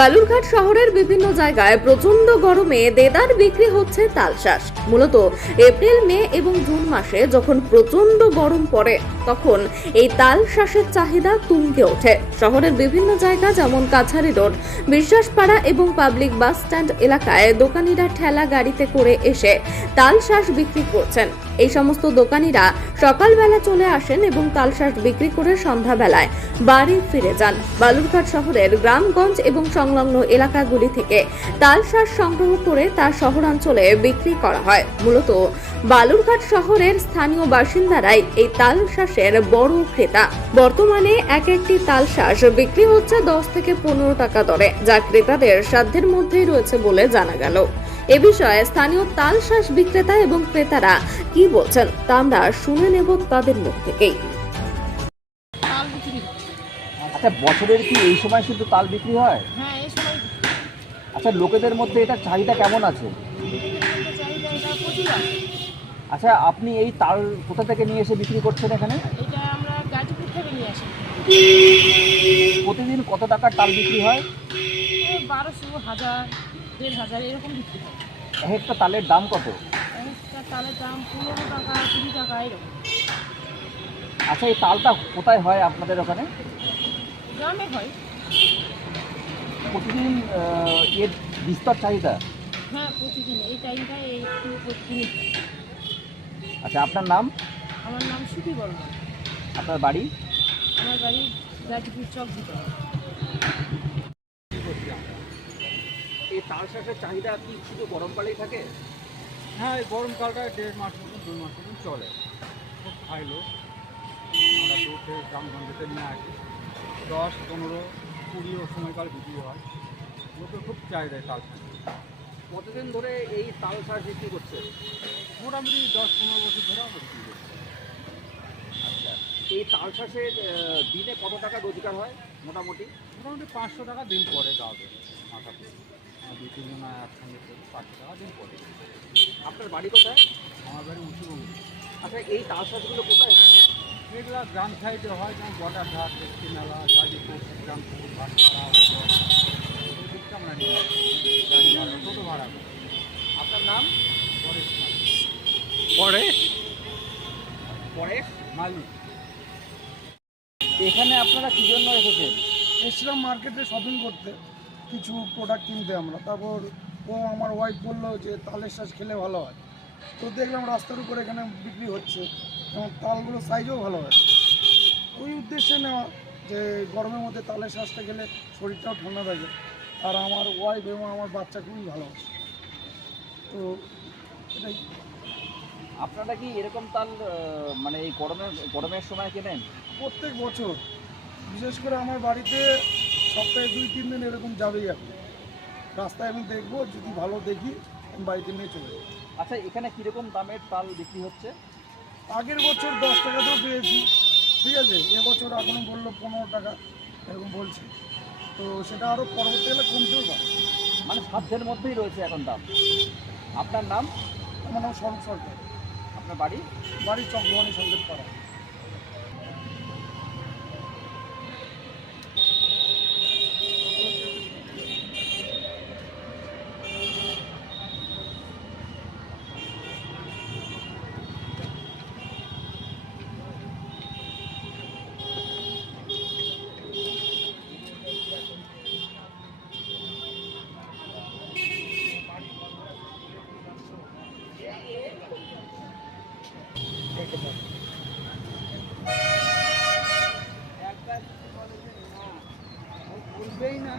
বালুরঘাট শহরের বিভিন্ন জায়গায় প্রচণ্ড গরমে দেদার বিক্রি হচ্ছে তালশাঁস মূলত এপ্রিল, মে এবং জুন মাসে যখন প্রচণ্ড গরম পড়ে, তখন এই তাল শ্বাসের চাহিদা তুঙ্গে ওঠে। শহরের বিভিন্ন জায়গা যেমন কাছারি রোড, বিশ্বাসপাড়া এবং পাবলিক বাস স্ট্যান্ড এলাকায় দোকানিরা ঠেলা গাড়িতে করে এসে তাল শ্বাস বিক্রি করছেন। এই সমস্ত দোকানিরা সকালবেলা চলে আসেন এবং তালশাঁস বিক্রি করে সন্ধ্যাবেলায় বাড়ি ফিরে যান। বালুরঘাট শহরের গ্রামগঞ্জ এবং সংলগ্ন এলাকাগুলি থেকে তালশাঁস সংগ্রহ করে তা শহরাঞ্চলে বিক্রি করা হয়। মূলত বালুরঘাট শহরের স্থানীয় বাসিন্দারাই এই তালশাঁসের বড় ক্রেতা। বর্তমানে এক একটি তালশাঁস বিক্রি হচ্ছে দশ থেকে পনেরো টাকা দরে, যা ক্রেতাদের সাধ্যের মধ্যেই রয়েছে বলে জানা গেল। এ বিষয়ে স্থানীয় তালশাঁস বিক্রেতা এবং ক্রেতারা কি বলছেন তা আমরা শুনে নেব তাদের মুখ থেকেই। তাল আচ্ছা বছরের কি এই সময় শুধু তাল বিক্রি হয়? হ্যাঁ এই সময় আচ্ছা লোকেদের মধ্যে এটা চাহিদা কেমন আছে? আচ্ছা আপনি এই তাল কোথা থেকে নিয়ে এসে বিক্রি করছেন এখানে? এটা আমরা গাজীপুর থেকে নিয়ে আসি। প্রতিদিন কত টাকার তাল বিক্রি হয়? বারোশো হাজার। দেড় হাজার এরকম বিক্রি হয়। এক একটা তালের দাম কত? একটা তালের দাম পনেরো টাকা কুড়ি টাকা এরকম। আচ্ছা এই তালটা কোথায় হয় আপনাদের ওখানে? গ্রামে হয়। প্রতিদিন আহ, এর বিস্তর চাহিদা? হ্যাঁ প্রতিদিন। এই টাইমটায় একটু প্রতিদিন। আচ্ছা আপনার নাম? আমার নাম সুখী বর্মা আপনার বাড়ি? আমার বাড়ি গাজীপুর চক ভিতরে। এই তাল শাকের চাহিদা কি শুধু গরমকালেই থাকে? হ্যাঁ এই গরমকালটা দেড় মাস মতন দুই মাস মতন চলে। খুব খাইলো আমরা দূর থেকে গ্রামগঞ্জেতে নিয়ে আসি। দশ পনেরো কুড়িও সময়কাল বিক্রি হয়। লোকে খুব চাহিদা তাল। কতদিন ধরে এই তাল শাক বিক্রি করছে? মোটামুটি দশ পনেরো বছর ধরে আমরা বিক্রি করছি। আচ্ছা এই তাল শাঁসের দিনে কত টাকা রোজগার হয় মোটামুটি? মোটামুটি পাঁচশো টাকা দিন পরে যাবে মাথা একসঙ্গে দিন পরে আপনার বাড়ি কোথায়? আমার বাড়ি উঁচুবঙ্গ। আচ্ছা এই কোথায়? হয় এগুলা গ্রাম সাইডে হয় যেমন বর্ডারঘাট দক্ষিণ মেলা গাজীপুর শ্রীরামপুর ভাটপাড়া দিকটা আমরা নিয়ে গাড়ি ভাড়া টোটো ভাড়া। আপনার নাম? পরে পরে পরে মালিক। এখানে আপনারা কি জন্য এসেছেন? এসছিলাম মার্কেটে শপিং করতে। কিছু প্রোডাক্ট কিনতে আমরা। তারপর ও আমার ওয়াইফ বলল যে তালের শ্বাস খেলে ভালো হয়। তো দেখলাম রাস্তার উপর এখানে বিক্রি হচ্ছে এবং তালগুলো সাইজও ভালো হয়। ওই উদ্দেশ্যে নেওয়া যে গরমের মধ্যে তালের শ্বাসটা খেলে শরীরটাও ঠান্ডা থাকে। আর আমার ওয়াইফ এবং আমার বাচ্চা খুবই ভালোবাসে তো এটাই। আপনারা কি এরকম তাল মানে এই গরমের গরমের সময় কেনেন? প্রত্যেক বছর। বিশেষ করে আমার বাড়িতে সপ্তাহে দুই তিন দিন এরকম যাবেই এখন রাস্তায় আমি দেখব যদি ভালো দেখি আমি বাড়িতে নিয়ে চলে যাব। আচ্ছা এখানে কীরকম দামের তাল বিক্রি হচ্ছে? আগের বছর দশ টাকাতেও পেয়েছি ঠিক আছে? এবছর এখন বলল পনেরো টাকা এরকম বলছে। তো সেটা আরও পরবর্তীকালে কমতেও পারে। মানে সাধ্যের মধ্যেই রয়েছে এখন দাম। আপনার নাম? আমার নাম স্বরূপ সরকার। আপনার বাড়ি? বাড়ির চক্রবাণী সংগীত পাড়া। একবার বলবেই না